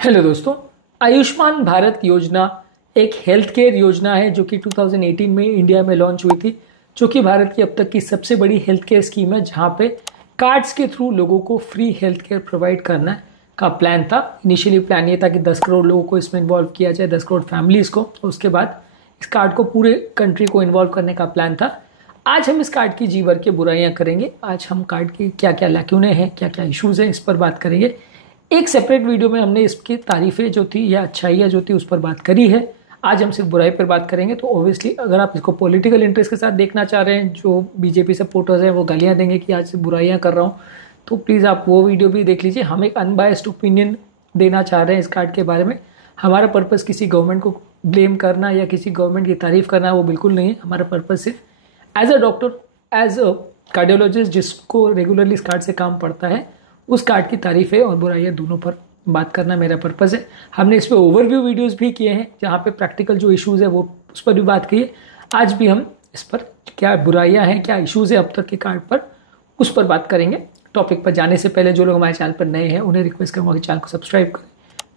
Hello दोस्तों, आयुष्मान भारत योजना एक हेल्थ केयर योजना है जो कि 2018 में इंडिया में लॉन्च हुई थी, जो कि भारत की अब तक की सबसे बड़ी हेल्थ केयर स्कीम है, जहां पे कार्ड्स के थ्रू लोगों को फ्री हेल्थ केयर प्रोवाइड करना का प्लान था। इनिशियली प्लान ये था कि 10 करोड़ लोगों को इसमें इन्वॉल्व किया जाए, 10 करोड़ फैमिलीज को। उसके बाद इस कार्ड को पूरे कंट्री को इन्वॉल्व करने का प्लान था। आज हम इस कार्ड की जी भर के बुराइयां करेंगे। आज हम कार्ड की क्या क्या लैक्यूने हैं, क्या क्या इश्यूज हैं, इस पर बात करेंगे। एक सेपरेट वीडियो में हमने इसकी तारीफें जो थी या अच्छाइयाँ जो थी उस पर बात करी है। आज हम सिर्फ बुराई पर बात करेंगे। तो ऑब्वियसली अगर आप इसको पॉलिटिकल इंटरेस्ट के साथ देखना चाह रहे हैं, जो बीजेपी सपोर्टर्स हैं वो गालियाँ देंगे कि आज सिर्फ बुराइयाँ कर रहा हूँ, तो प्लीज़ आप वो वीडियो भी देख लीजिए। हम एक अनबायस्ड ओपिनियन देना चाह रहे हैं इस कार्ड के बारे में। हमारा पर्पज़ किसी गवर्नमेंट को ब्लेम करना या किसी गवर्नमेंट की तारीफ करना वो बिल्कुल नहीं है। हमारा पर्पज़ सिर्फ as a doctor, as a cardiologist जिसको रेगुलरली इस कार्ड से काम पड़ता है, उस कार्ड की तारीफें और बुराइयां दोनों पर बात करना मेरा पर्पज़ है। हमने इस पर ओवरव्यू वीडियोस भी किए हैं जहाँ पे प्रैक्टिकल जो इश्यूज़ है वो उस पर भी बात की है। आज भी हम इस पर क्या बुराइयां हैं, क्या इश्यूज़ है अब तक के कार्ड पर, उस पर बात करेंगे। टॉपिक पर जाने से पहले जो लोग हमारे चैनल पर नए हैं उन्हें रिक्वेस्ट करूँगा कि चैनल को सब्सक्राइब करें,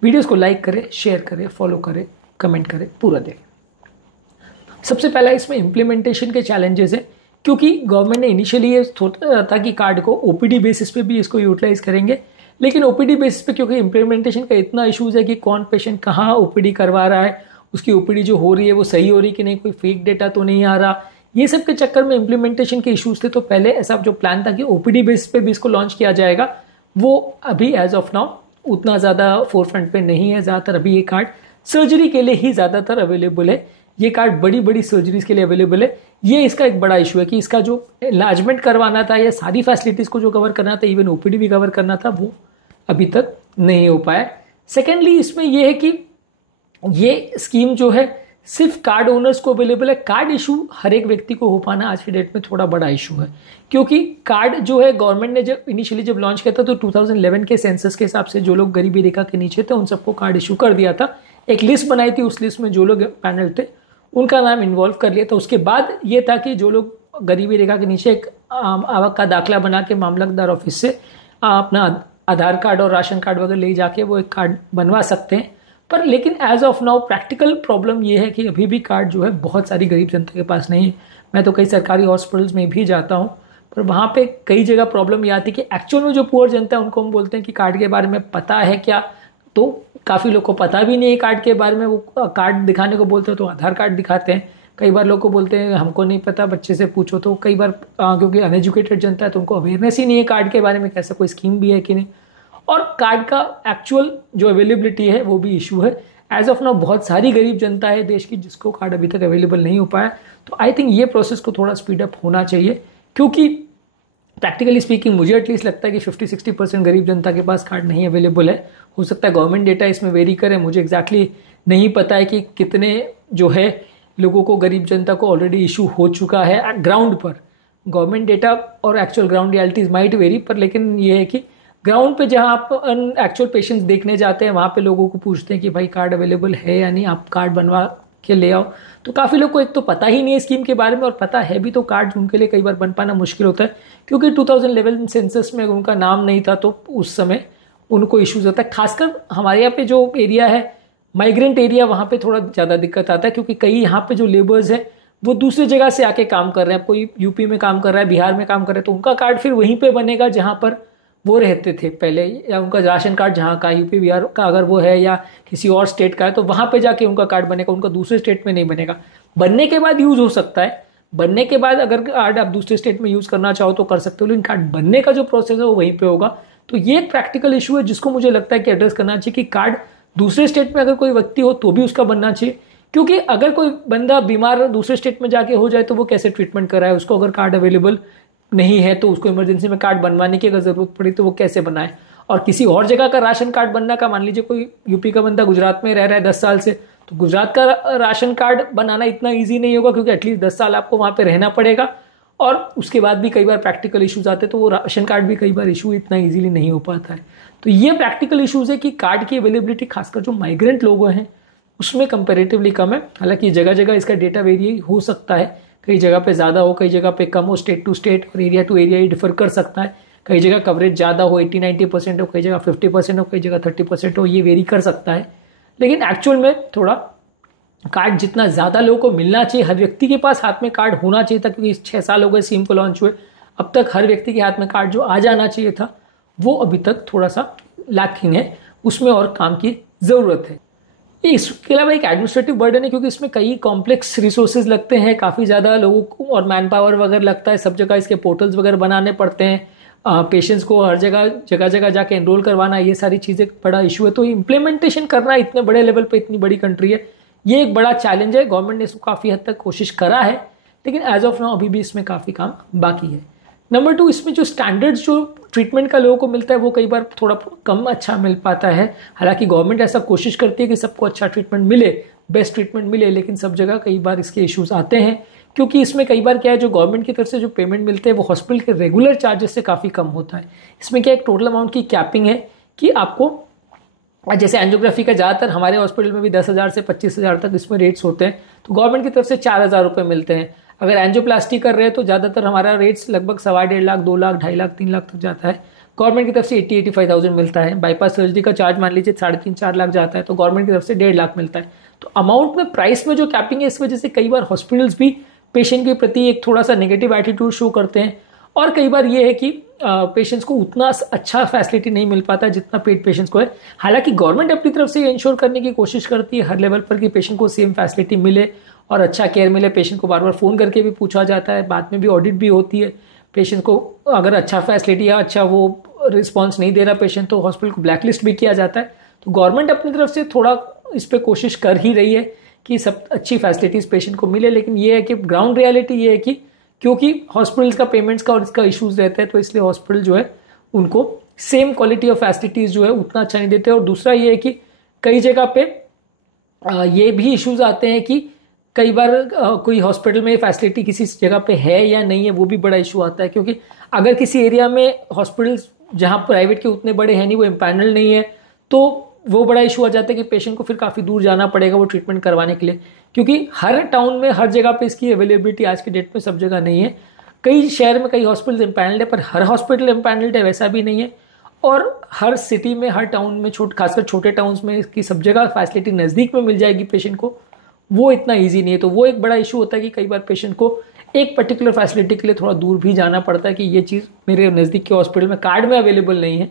वीडियोज़ को लाइक करें, शेयर करें, फॉलो करें, कमेंट करें, पूरा देखें। सबसे पहला इसमें इम्प्लीमेंटेशन के चैलेंजेस हैं, क्योंकि गवर्नमेंट ने इनिशियली ये सोचा था कि कार्ड को ओपीडी बेसिस पे भी इसको यूटिलाइज करेंगे, लेकिन ओपीडी बेसिस पे क्योंकि इम्प्लीमेंटेशन का इतना इश्यूज है कि कौन पेशेंट कहाँ ओपीडी करवा रहा है, उसकी ओपीडी जो हो रही है वो सही हो रही है कि नहीं, कोई फेक डेटा तो नहीं आ रहा, ये सब के चक्कर में इम्प्लीमेंटेशन के इश्यूज थे। तो पहले ऐसा जो प्लान था कि ओपीडी बेसिस पे भी इसको लॉन्च किया जाएगा, वो अभी एज ऑफ नाउ उतना ज़्यादा फोर फ्रंट पे नहीं है। ज़्यादातर अभी ये कार्ड सर्जरी के लिए ही ज़्यादातर अवेलेबल है। ये कार्ड बड़ी बड़ी सर्जरीज के लिए अवेलेबल है। ये इसका एक बड़ा इशू है कि इसका जो इलाजमेंट करवाना था या सारी फैसिलिटीज़ को जो कवर करना था, इवन ओपीडी भी कवर करना था, वो अभी तक नहीं हो पाया। सेकेंडली इसमें यह है कि ये स्कीम जो है सिर्फ कार्ड ओनर्स को अवेलेबल है। कार्ड इशू हर एक व्यक्ति को हो पाना आज की डेट में थोड़ा बड़ा इशू है, क्योंकि कार्ड जो है गवर्नमेंट ने जब इनिशियली जब लॉन्च किया था तो 2011 के सेंसस के हिसाब से जो लोग गरीबी रेखा के नीचे थे उन सबको कार्ड इशू कर दिया था। एक लिस्ट बनाई थी, उस लिस्ट में जो लोग पैनल थे उनका नाम इन्वॉल्व कर लिया था। उसके बाद ये था कि जो लोग गरीबी रेखा के नीचे एक आवक का दाखला बना के मामलतदार ऑफिस से अपना आधार कार्ड और राशन कार्ड वगैरह ले जाके वो एक कार्ड बनवा सकते हैं। पर लेकिन as of now practical problem ये है कि अभी भी कार्ड जो है बहुत सारी गरीब जनता के पास नहीं है। मैं तो कई सरकारी हॉस्पिटल्स में भी जाता हूँ, पर वहाँ पे कई जगह प्रॉब्लम ये आती है कि एक्चुअल में जो पुअर जनता है उनको हम बोलते हैं कि कार्ड के बारे में पता है क्या, तो काफ़ी लोग को पता भी नहीं है कार्ड के बारे में। वो कार्ड दिखाने को बोलते हैं तो आधार कार्ड दिखाते हैं। कई बार लोग को बोलते हैं हमको नहीं पता, बच्चे से पूछो। तो कई बार क्योंकि अनएजुकेटेड जनता है तो उनको अवेयरनेस ही नहीं है कार्ड के बारे में, कैसा कोई स्कीम भी है कि नहीं। और कार्ड का एक्चुअल जो अवेलेबिलिटी है वो भी इशू है। एज ऑफ नाउ बहुत सारी गरीब जनता है देश की जिसको कार्ड अभी तक अवेलेबल नहीं हो पाया। तो आई थिंक ये प्रोसेस को थोड़ा स्पीडअप होना चाहिए, क्योंकि प्रैक्टिकली स्पीकिंग मुझे एटलीस्ट लगता है कि 50-60% गरीब जनता के पास कार्ड नहीं अवेलेबल है। हो सकता है गवर्नमेंट डेटा इसमें वेरी करे, मुझे एग्जैक्टली नहीं पता है कि कितने जो है लोगों को, गरीब जनता को ऑलरेडी इशू हो चुका है ग्राउंड पर। गवर्नमेंट डेटा और actual ground realities might very, पर लेकिन ये है कि ग्राउंड पे जहाँ आप एक्चुअल पेशेंट्स देखने जाते हैं वहाँ पे लोगों को पूछते हैं कि भाई कार्ड अवेलेबल है या नहीं, आप कार्ड बनवा के ले आओ। तो काफ़ी लोग को एक तो पता ही नहीं है स्कीम के बारे में, और पता है भी तो कार्ड उनके लिए कई बार बन पाना मुश्किल होता है, क्योंकि 2011 सेंसस में उनका नाम नहीं था तो उस समय उनको इश्यूज होता है। खासकर हमारे यहाँ पे जो एरिया है माइग्रेंट एरिया, वहाँ पे थोड़ा ज़्यादा दिक्कत आता है, क्योंकि कई यहाँ पे जो लेबर्स हैं वो दूसरी जगह से आके काम कर रहे हैं। कोई यूपी में काम कर रहा है, बिहार में काम कर रहा है, तो उनका कार्ड फिर वहीं पर बनेगा जहाँ पर वो रहते थे पहले, या उनका राशन कार्ड जहाँ का यूपी बिहार का अगर वो है या किसी और स्टेट का है तो वहाँ पे जाके उनका कार्ड बनेगा, उनका दूसरे स्टेट में नहीं बनेगा। बनने के बाद यूज़ हो सकता है, बनने के बाद अगर कार्ड आप दूसरे स्टेट में यूज़ करना चाहो तो कर सकते हो, लेकिन कार्ड बनने का जो प्रोसेस है वो वहीं पे होगा। तो ये एक प्रैक्टिकल इशू है जिसको मुझे लगता है कि एड्रेस करना चाहिए कि कार्ड दूसरे स्टेट में अगर कोई व्यक्ति हो तो भी उसका बनना चाहिए, क्योंकि अगर कोई बंदा बीमार दूसरे स्टेट में जाके हो जाए तो वो कैसे ट्रीटमेंट कराए, उसको अगर कार्ड अवेलेबल नहीं है तो उसको इमरजेंसी में कार्ड बनवाने की अगर जरूरत पड़ी तो वो कैसे बनाए। और किसी और जगह का राशन कार्ड बनना का, मान लीजिए कोई यूपी का बंदा गुजरात में रह रहा है 10 साल से, तो गुजरात का राशन कार्ड बनाना इतना इजी नहीं होगा, क्योंकि एटलीस्ट 10 साल आपको वहाँ पे रहना पड़ेगा। और उसके बाद भी कई बार प्रैक्टिकल इश्यूज आते हैं, तो वो राशन कार्ड भी कई बार इशू इतना इजीली नहीं हो पाता है। तो ये प्रैक्टिकल इशूज है कि कार्ड की अवेलेबिलिटी खासकर जो माइग्रेंट लोग हैं उसमें कंपेरेटिवली कम है। हालांकि जगह जगह इसका डेटा वेरी हो सकता है, कई जगह पे ज़्यादा हो, कई जगह पे कम हो, स्टेट टू स्टेट और एरिया टू एरिया ही डिफर कर सकता है। कई जगह कवरेज ज़्यादा हो, 80-90% हो, कई जगह 50% हो, कई जगह 30% हो, ये वेरी कर सकता है। लेकिन एक्चुअल में थोड़ा कार्ड जितना ज़्यादा लोगों को मिलना चाहिए, हर व्यक्ति के पास हाथ में कार्ड होना चाहिए था, क्योंकि 6 साल हो गए स्कीम को लॉन्च हुए, अब तक हर व्यक्ति के हाथ में कार्ड जो आ जाना चाहिए था वो अभी तक थोड़ा सा लैकिंग है, उसमें और काम की ज़रूरत है। इसके अलावा एक एडमिनिस्ट्रेटिव बर्डन है, क्योंकि इसमें कई कॉम्प्लेक्स रिसोर्सेज लगते हैं, काफ़ी ज़्यादा लोगों को और मैन पावर वगैरह लगता है, सब जगह इसके पोर्टल्स वगैरह बनाने पड़ते हैं, पेशेंट्स को हर जगह जगह जाके एनरोल करवाना, ये सारी चीज़ें बड़ा इशू है। तो इम्प्लीमेंटेशन करना इतने बड़े लेवल पे, इतनी बड़ी कंट्री है, ये एक बड़ा चैलेंज है। गवर्नमेंट ने इसको काफ़ी हद तक कोशिश करा है, लेकिन एज ऑफ नाउ अभी भी इसमें काफ़ी काम बाकी है। नंबर 2, इसमें जो स्टैंडर्ड्स जो ट्रीटमेंट का लोगों को मिलता है वो कई बार थोड़ा कम अच्छा मिल पाता है। हालांकि गवर्नमेंट ऐसा कोशिश करती है कि सबको अच्छा ट्रीटमेंट मिले, बेस्ट ट्रीटमेंट मिले, लेकिन सब जगह कई बार इसके इश्यूज आते हैं, क्योंकि इसमें कई बार क्या है, जो गवर्नमेंट की तरफ से जो पेमेंट मिलते हैं वो हॉस्पिटल के रेगुलर चार्जेस से काफ़ी कम होता है। इसमें क्या एक टोटल अमाउंट की कैपिंग है कि आपको, जैसे एंजियोग्राफी का ज़्यादातर हमारे हॉस्पिटल में भी 10,000 से 25,000 तक इसमें रेट्स होते हैं, तो गवर्नमेंट की तरफ से 4,000 रुपये मिलते हैं। अगर एंजियोप्लास्टी कर रहे हैं तो ज़्यादातर हमारा रेट्स लगभग 1.25 लाख, 2 लाख, 2.5 लाख, 3 लाख तक जाता है। गवर्नमेंट की तरफ से 80-85,000 मिलता है। बाईपास सर्जरी का चार्ज मान लीजिए 3.5-4 लाख जाता है, तो गवर्नमेंट की तरफ से 1.5 लाख मिलता है। तो अमाउंट में, प्राइस में जो कैपिंग है, इस वजह से कई बार हॉस्पिटल्स भी पेशेंट के प्रति एक थोड़ा सा नेगेटिव एटीट्यूड शो करते हैं, और कई बार ये है कि पेशेंट्स को उतना अच्छा फैसिलिटी नहीं मिल पाता जितना पेड पेशेंट्स को है। हालांकि गवर्नमेंट अपनी तरफ से इंश्योर करने की कोशिश करती है हर लेवल पर कि पेशेंट को सेम फैसिलिटी मिले और अच्छा केयर मिले। पेशेंट को बार बार फ़ोन करके भी पूछा जाता है, बाद में भी ऑडिट भी होती है। पेशेंट को अगर अच्छा फैसिलिटी या अच्छा वो रिस्पॉन्स नहीं दे रहा पेशेंट, तो हॉस्पिटल को ब्लैकलिस्ट भी किया जाता है। तो गवर्नमेंट अपनी तरफ से थोड़ा इस पर कोशिश कर ही रही है कि सब अच्छी फैसिलिटीज़ पेशेंट को मिले, लेकिन ये है कि ग्राउंड रियलिटी ये है कि क्योंकि हॉस्पिटल्स का पेमेंट्स का और इसका इश्यूज रहता है, तो इसलिए हॉस्पिटल जो है उनको सेम क्वालिटी ऑफ फैसिलिटीज़ जो है उतना अच्छा नहीं देते। और दूसरा ये है कि कई जगह पे ये भी इश्यूज आते हैं कि कई बार कोई हॉस्पिटल में फैसिलिटी किसी जगह पे है या नहीं है, वो भी बड़ा इशू आता है। क्योंकि अगर किसी एरिया में हॉस्पिटल्स जहाँ प्राइवेट के उतने बड़े हैं नहीं, वो एम्पैनल नहीं है, तो वो बड़ा इशू आ जाता है कि पेशेंट को फिर काफ़ी दूर जाना पड़ेगा वो ट्रीटमेंट करवाने के लिए, क्योंकि हर टाउन में हर जगह पे इसकी अवेलेबिलिटी आज के डेट में सब जगह नहीं है। कई शहर में कई हॉस्पिटल एम्पैनल्ड है, पर हर हॉस्पिटल एम्पैनल्ड है वैसा भी नहीं है। और हर सिटी में, हर टाउन में, खासकर छोटे टाउन्स में इसकी सब जगह फैसिलिटी नज़दीक में मिल जाएगी पेशेंट को, वो इतना ईजी नहीं है। तो वो एक बड़ा इशू होता है कि कई बार पेशेंट को एक पर्टिकुलर फैसिलिटी के लिए थोड़ा दूर भी जाना पड़ता है कि ये चीज़ मेरे नज़दीक के हॉस्पिटल में कार्ड में अवेलेबल नहीं है।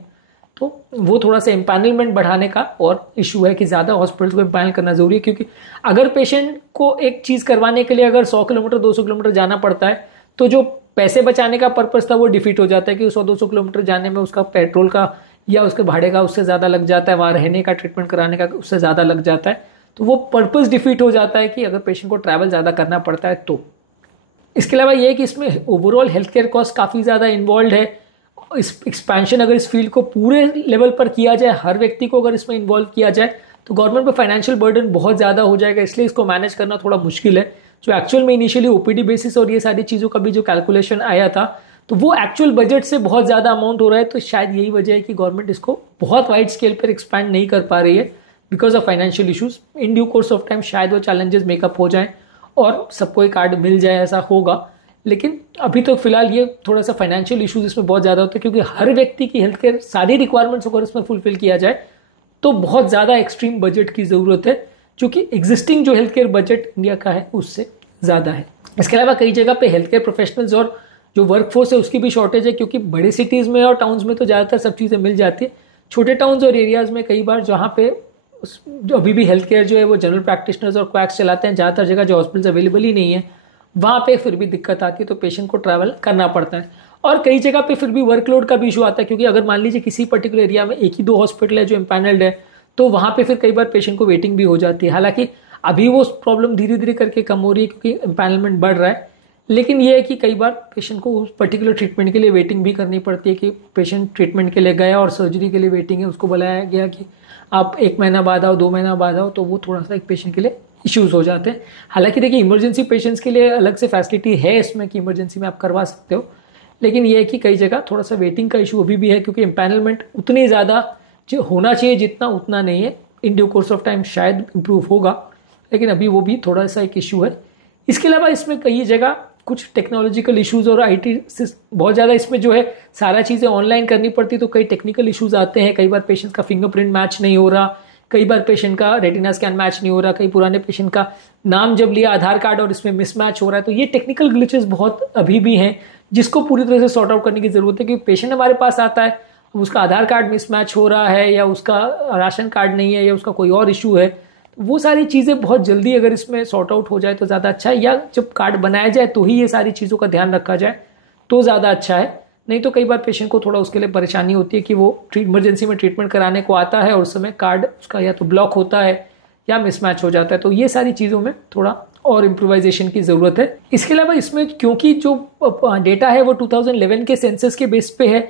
तो वो थोड़ा सा एम्पैनलमेंट बढ़ाने का और इशू है कि ज़्यादा हॉस्पिटल्स को एम्पैनल करना जरूरी है, क्योंकि अगर पेशेंट को एक चीज़ करवाने के लिए अगर 100 किलोमीटर 200 किलोमीटर जाना पड़ता है, तो जो पैसे बचाने का पर्पस था वो डिफीट हो जाता है कि 100-200 किलोमीटर जाने में उसका पेट्रोल का या उसके भाड़े का उससे ज़्यादा लग जाता है, वहाँ रहने का, ट्रीटमेंट कराने का उससे ज़्यादा लग जाता है। तो वो पर्पस डिफीट हो जाता है कि अगर पेशेंट को ट्रैवल ज़्यादा करना पड़ता है तो। इसके अलावा ये है कि इसमें ओवरऑल हेल्थ केयर कॉस्ट काफ़ी ज़्यादा इन्वॉल्व है। इस एक्सपेंशन अगर इस फील्ड को पूरे लेवल पर किया जाए, हर व्यक्ति को अगर इसमें इन्वॉल्व किया जाए, तो गवर्नमेंट पर फाइनेंशियल बर्डन बहुत ज़्यादा हो जाएगा, इसलिए इसको मैनेज करना थोड़ा मुश्किल है। जो एक्चुअल में इनिशियली ओपीडी बेसिस और ये सारी चीज़ों का भी जो कैलकुलेशन आया था, तो वो एक्चुअल बजट से बहुत ज़्यादा अमाउंट हो रहा है। तो शायद यही वजह है कि गवर्नमेंट इसको बहुत वाइड स्केल पर एक्सपैंड नहीं कर पा रही है because of financial issues. In due course of time शायद वो चैलेंजेस मेकअप हो जाएं और सबको एक कार्ड मिल जाए, ऐसा होगा। लेकिन अभी तो फिलहाल ये थोड़ा सा फाइनेंशियल इश्यूज इसमें बहुत ज़्यादा होते हैं, क्योंकि हर व्यक्ति की हेल्थ केयर सारी रिक्वायरमेंट्स अगर इसमें फुलफिल किया जाए तो बहुत ज़्यादा एक्सट्रीम बजट की ज़रूरत है, जो कि एग्जिस्टिंग जो हेल्थ केयर बजट इंडिया का है उससे ज़्यादा है। इसके अलावा कई जगह पे हेल्थ केयर प्रोफेशनल्स और जो वर्कफोर्स है उसकी भी शॉर्टेज है, क्योंकि बड़े सिटीज़ में और टाउन्स में तो ज़्यादातर सब चीज़ें मिल जाती है। छोटे टाउन्स और एरियाज़ में कई बार जहाँ पे जो अभी भी हेल्थ केयर जो है वो जनरल प्रैक्टिशनर्स और क्वैक्स चलाते हैं, ज़्यादातर जगह जो हॉस्पिटल्स अवेलेबल ही नहीं है, वहाँ पे फिर भी दिक्कत आती है, तो पेशेंट को ट्रैवल करना पड़ता है। और कई जगह पे फिर भी वर्कलोड का भी इशू आता है, क्योंकि अगर मान लीजिए किसी पर्टिकुलर एरिया में एक ही 2 हॉस्पिटल है जो एम्पैनल्ड है, तो वहाँ पे फिर कई बार पेशेंट को वेटिंग भी हो जाती है। हालांकि अभी वो प्रॉब्लम धीरे धीरे करके कम हो रही है क्योंकि एम्पैनलमेंट बढ़ रहा है, लेकिन ये है कि कई बार पेशेंट को उस पर्टिकुलर ट्रीटमेंट के लिए वेटिंग भी करनी पड़ती है कि पेशेंट ट्रीटमेंट के लिए गया और सर्जरी के लिए वेटिंग है, उसको बुलाया गया कि आप 1 महीना बाद आओ, 2 महीना बाद आओ, तो वो थोड़ा सा एक पेशेंट के लिए इश्यूज हो जाते हैं। हालांकि देखिए इमरजेंसी पेशेंट्स के लिए अलग से फैसिलिटी है इसमें कि इमरजेंसी में आप करवा सकते हो, लेकिन ये है कि कई जगह थोड़ा सा वेटिंग का इशू अभी भी है, क्योंकि एम्पैनलमेंट उतनी ज़्यादा जो होना चाहिए जितना उतना नहीं है। In due course of time शायद इम्प्रूव होगा, लेकिन अभी वो भी थोड़ा सा एक इशू है। इसके अलावा इसमें कई जगह कुछ टेक्नोलॉजिकल इश्यूज और आईटी से बहुत ज़्यादा इसमें जो है सारा चीज़ें ऑनलाइन करनी पड़ती, तो कई टेक्निकल इश्यूज आते हैं। कई बार पेशेंट का फिंगरप्रिंट मैच नहीं हो रहा, कई बार पेशेंट का रेटिना स्कैन मैच नहीं हो रहा, कई पुराने पेशेंट का नाम जब लिया आधार कार्ड और इसमें मिसमैच हो रहा है। तो ये टेक्निकल ग्लिचेस बहुत अभी भी हैं जिसको पूरी तरह से सॉर्ट आउट करने की जरूरत है, क्योंकि पेशेंट हमारे पास आता है, उसका आधार कार्ड मिसमैच हो रहा है या उसका राशन कार्ड नहीं है या उसका कोई और इशू है, तो वो सारी चीज़ें बहुत जल्दी अगर इसमें सॉर्ट आउट हो जाए तो ज़्यादा अच्छा है, या जब कार्ड बनाया जाए तो ही ये सारी चीज़ों का ध्यान रखा जाए तो ज़्यादा अच्छा है। नहीं तो कई बार पेशेंट को थोड़ा उसके लिए परेशानी होती है कि वो इमरजेंसी में ट्रीटमेंट कराने को आता है और उस समय कार्ड उसका या तो ब्लॉक होता है या मिसमैच हो जाता है। तो ये सारी चीज़ों में थोड़ा और इम्प्रोवाइजेशन की ज़रूरत है। इसके अलावा इसमें क्योंकि जो डेटा है वो 2011 के सेंसस के बेस पे है,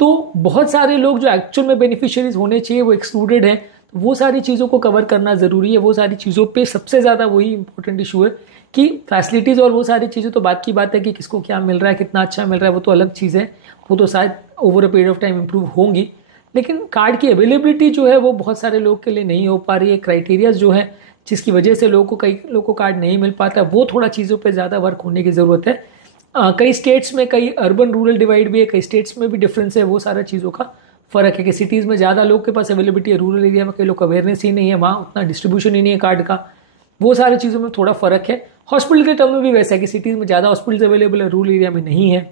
तो बहुत सारे लोग जो एक्चुअल में बेनिफिशियरीज होने चाहिए वो एक्सक्लूडेड हैं। वो सारी चीज़ों को कवर करना ज़रूरी है। वो सारी चीज़ों पे सबसे ज़्यादा वही इंपॉर्टेंट इशू है कि फैसिलिटीज़ और वो सारी चीज़ें तो बात की बात है कि किसको क्या मिल रहा है, कितना अच्छा मिल रहा है, वो तो अलग चीज़ है, वो तो शायद over a period of time improve होंगी। लेकिन कार्ड की अवेलेबिलिटी जो है वो बहुत सारे लोग के लिए नहीं हो पा रही है। क्राइटेरियाज जो है जिसकी वजह से कई लोगों को कार्ड नहीं मिल पाता, वो थोड़ा चीज़ों पर ज़्यादा वर्क होने की ज़रूरत है। कई स्टेट्स में कई अर्बन रूरल डिवाइड भी है, कई स्टेट्स में भी डिफरेंस है। वो सारा चीज़ों का फ़र्क है कि सिटीज़ में ज़्यादा लोग के पास अवेलेबिलिटी है, रूरल एरिया में कई लोग अवेयरनेस ही नहीं है, वहाँ उतना डिस्ट्रीब्यूशन ही नहीं है कार्ड का। वो सारी चीज़ों में थोड़ा फ़र्क है। हॉस्पिटल के टर्म में भी वैसा है कि सिटीज़ में ज़्यादा हॉस्पिटल्स अवेलेबल है, रूरल एरिया में नहीं है।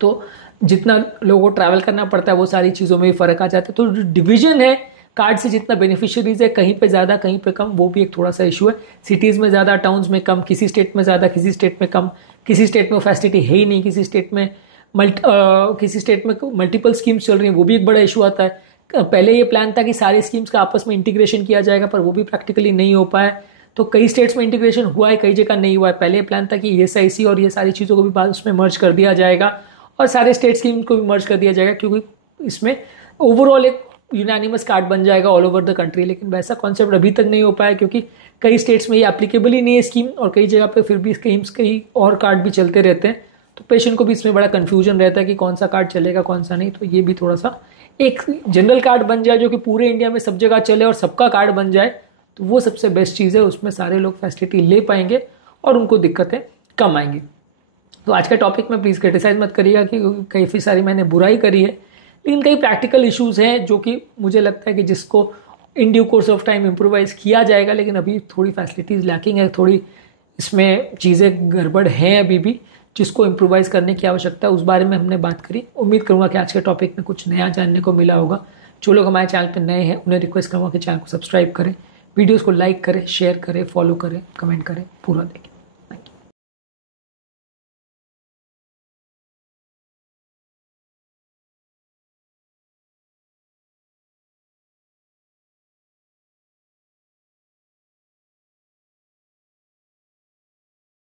तो जितना लोगों को ट्रैवल करना पड़ता है वो सारी चीज़ों में भी फ़र्क आ जाता है। तो डिवीजन है कार्ड से, जितना बेनिफिशियरीज है, कहीं पे ज़्यादा कहीं पे कम, वो भी एक थोड़ा सा इशू है। सिटीज़ में ज़्यादा, टाउन्स में कम, किसी स्टेट में ज़्यादा किसी स्टेट में कम, किसी स्टेट में फैसिलिटी है ही नहीं, किसी स्टेट में मल्टीपल स्कीम्स चल रही हैं, वो भी एक बड़ा इशू आता है। पहले ये प्लान था कि सारी स्कीम्स का आपस में इंटीग्रेशन किया जाएगा, पर वो भी प्रैक्टिकली नहीं हो पाया। तो कई स्टेट्स में इंटीग्रेशन हुआ है, कई जगह नहीं हुआ है। पहले प्लान था कि ESIC और ये सारी चीज़ों को भी बाद उसमें मर्ज कर दिया जाएगा और सारे स्टेट स्कीम को भी मर्ज कर दिया जाएगा, क्योंकि इसमें ओवरऑल एक यूनानिमस कार्ड बन जाएगा ऑल ओवर द कंट्री। लेकिन वैसा कॉन्सेप्ट अभी तक नहीं हो पाया, क्योंकि कई स्टेट्स में ये एप्लीकेबल ही नहीं है स्कीम, और कई जगह पे फिर भी स्कीम्स कई और कार्ड भी चलते रहते हैं। तो पेशेंट को भी इसमें बड़ा कन्फ्यूजन रहता है कि कौन सा कार्ड चलेगा कौन सा नहीं। तो ये भी थोड़ा सा, एक जनरल कार्ड बन जाए जो कि पूरे इंडिया में सब जगह चले और सबका कार्ड बन जाए, तो वो सबसे बेस्ट चीज़ है। उसमें सारे लोग फैसिलिटी ले पाएंगे और उनको दिक्कतें कम आएंगी। तो आज का टॉपिक में प्लीज़ क्रिटिसाइज मत करिएगा कि काफ़ी सारी मैंने बुराई करी है, लेकिन कई प्रैक्टिकल इश्यूज हैं जो कि मुझे लगता है कि जिसको in due course of time improvise किया जाएगा। लेकिन अभी थोड़ी फैसिलिटीज़ लैकिंग है, थोड़ी इसमें चीज़ें गड़बड़ हैं अभी भी, जिसको इम्प्रोवाइज करने की आवश्यकता है। उस बारे में हमने बात करी। उम्मीद करूँगा कि आज के टॉपिक में कुछ नया जानने को मिला होगा। जो लोग हमारे चैनल पर नए हैं उन्हें रिक्वेस्ट करूँगा कि चैनल को सब्सक्राइब करें, वीडियोज़ को लाइक करें, शेयर करें, फॉलो करें, कमेंट करें, पूरा देखें।